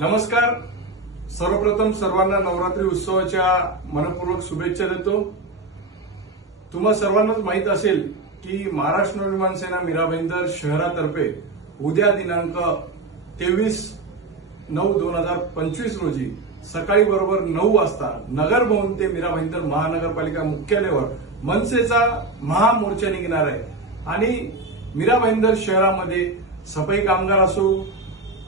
नमस्कार। सर्वप्रथम सर्वांना नवरात्री उत्सवाच्या मनपूर्वक शुभेच्छा देतो। तुम्हा सर्वांनाच माहित असेल की महाराष्ट्र नवनिर्माण सेना मीरा भाईंदर शहरातर्फे उद्या दिनांक 23/9/2025 रोजी सकाळी बरोबर 9 वाजता नगर भवन ते मीरा भाईंदर महानगरपालिका मुख्यालयावर मनसेचा महामोर्चा निघणार आहे आणि मीरा भाईंदर शहरामध्ये सफाई कामगार असो,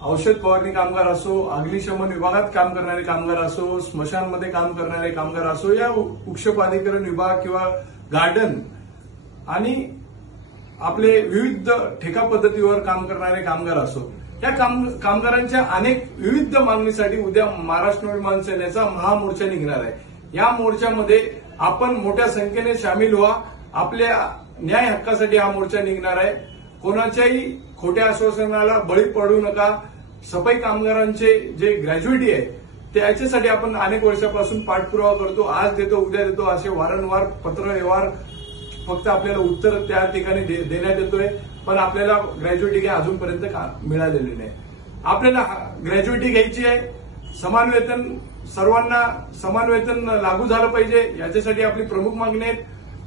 औषध फवारणी कामगार असो, अग्निशमन विभागात काम करणारे कामगार असो, स्मशानमध्ये काम करणारे कामगार असो, या वृक्ष प्राधिकरण विभाग किंवा गार्डन आणि आपले विविध ठेका पद्धतीवर काम करणारे कामगार असो, या कामगारांच्या अनेक विविध मागणीसाठी उद्या महाराष्ट्र नवनिर्माण सेनेचा महामोर्चा निघणार आहे। या मोर्चामध्ये आपण मोठ्या संख्येने सामील व्हा। आपल्या न्याय हक्कासाठी हा मोर्चा निघणार आहे। कोणाच्याही खोट्या आश्वासनाला बळी पडू नका। सफाई कामगारांचे जे ग्रॅज्युएटी आहे त्याच्यासाठी आपण अनेक वर्षापासून पाठपुरावा करतो, आज देतो उद्या देतो असे वारंवार पत्रव्यवहार फक्त आपल्याला उत्तर त्या ठिकाणी देण्यात येतोय, पण आपल्याला ग्रॅज्युएटी काही अजूनपर्यंत मिळालेली नाही। आपल्याला ग्रॅज्युएटी घ्यायची आहे, समान वेतन सर्वांना समान वेतन लागू झालं पाहिजे याच्यासाठी आपली प्रमुख मागणी आहे।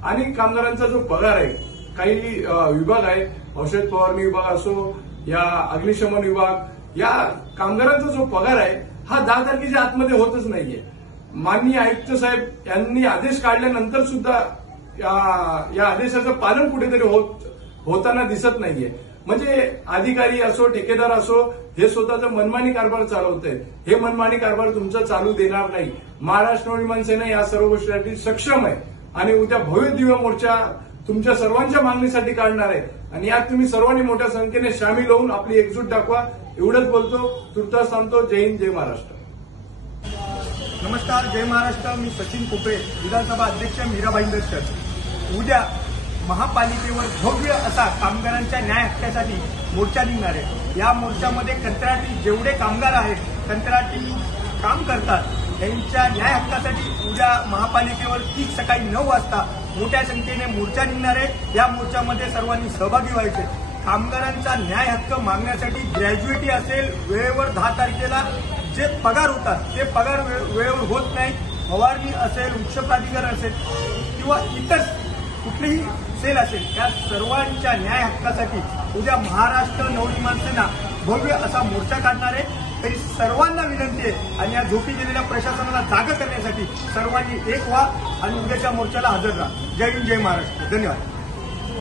आणि कामगारांचा जो पगार आहे, काही विभाग आहे, औषध फवारणी विभाग असो या अग्निशमन विभाग, या कामगारांचा जो पगार आहे हा 10 तारखेच्या आतमध्ये होतच नाहीये। माननीय आयुक्त साहेब यांनी आदेश काढल्यानंतर सुद्धा या आदेशाचं पालन कुठेतरी होताना दिसत नाहीये। म्हणजे अधिकारी असो, ठेकेदार असो, हे स्वतःचं मनमानी कारभार चालवत आहेत। हे मनमानी कारभार तुमचा चालू देणार नाही। महाराष्ट्र नवनिर्माण सेना या सर्व गोष्टींसाठी सक्षम आहे आणि उद्या भव्य दिव्य मोर्चा तुमच्या सर्वांच्या मागणीसाठी काढणार आहे आणि यात तुम्ही सर्वांनी मोठ्या संख्येने सामील होऊन आपली एकजूट दाखवा। एवढंच बोलतो, तुर्तास थांबतो। जय हिंद, जय महाराष्ट्र। नमस्कार, जय महाराष्ट्र। मी सचिन कोपरे, विधानसभा अध्यक्ष मीरा भाईंदर शहर। उद्या महापालिकेवर भव्य असा कामगारांच्या न्याय हक्कासाठी मोर्चा निघणार आहे। या मोर्चामध्ये कंत्राटी जेवढे कामगार आहेत, कंत्राटी काम करतात, त्यांच्या न्याय हक्कासाठी उद्या महापालिकेवर ठीक सकाळी 9 वाजता मोठ्या संख्येने मोर्चा निघणार आहे। या मोर्चामध्ये सर्वांनी सहभागी व्हायचे। कामगारांचा न्याय हक्क मागण्यासाठी ग्रॅज्युएटी असेल, वेळेवर 10 तारखेला जे पगार होतात ते पगार वेळेवर होत नाही, फवारणी असेल, वृक्ष प्राधिकरण असेल किंवा इतर कुठलीही सेल असेल, या सर्वांच्या न्याय हक्कासाठी उद्या महाराष्ट्र नवनिर्माण सेना भव्य असा मोर्चा काढणार आहे। तरी सर्वांना विनंती आहे आणि या झोपी गेलेल्या प्रशासनाला जागा करण्यासाठी सर्वांनी एक व्हा आणि उद्याच्या मोर्चाला हजर राहा। जय हिंद, जय महाराष्ट्र। धन्यवाद।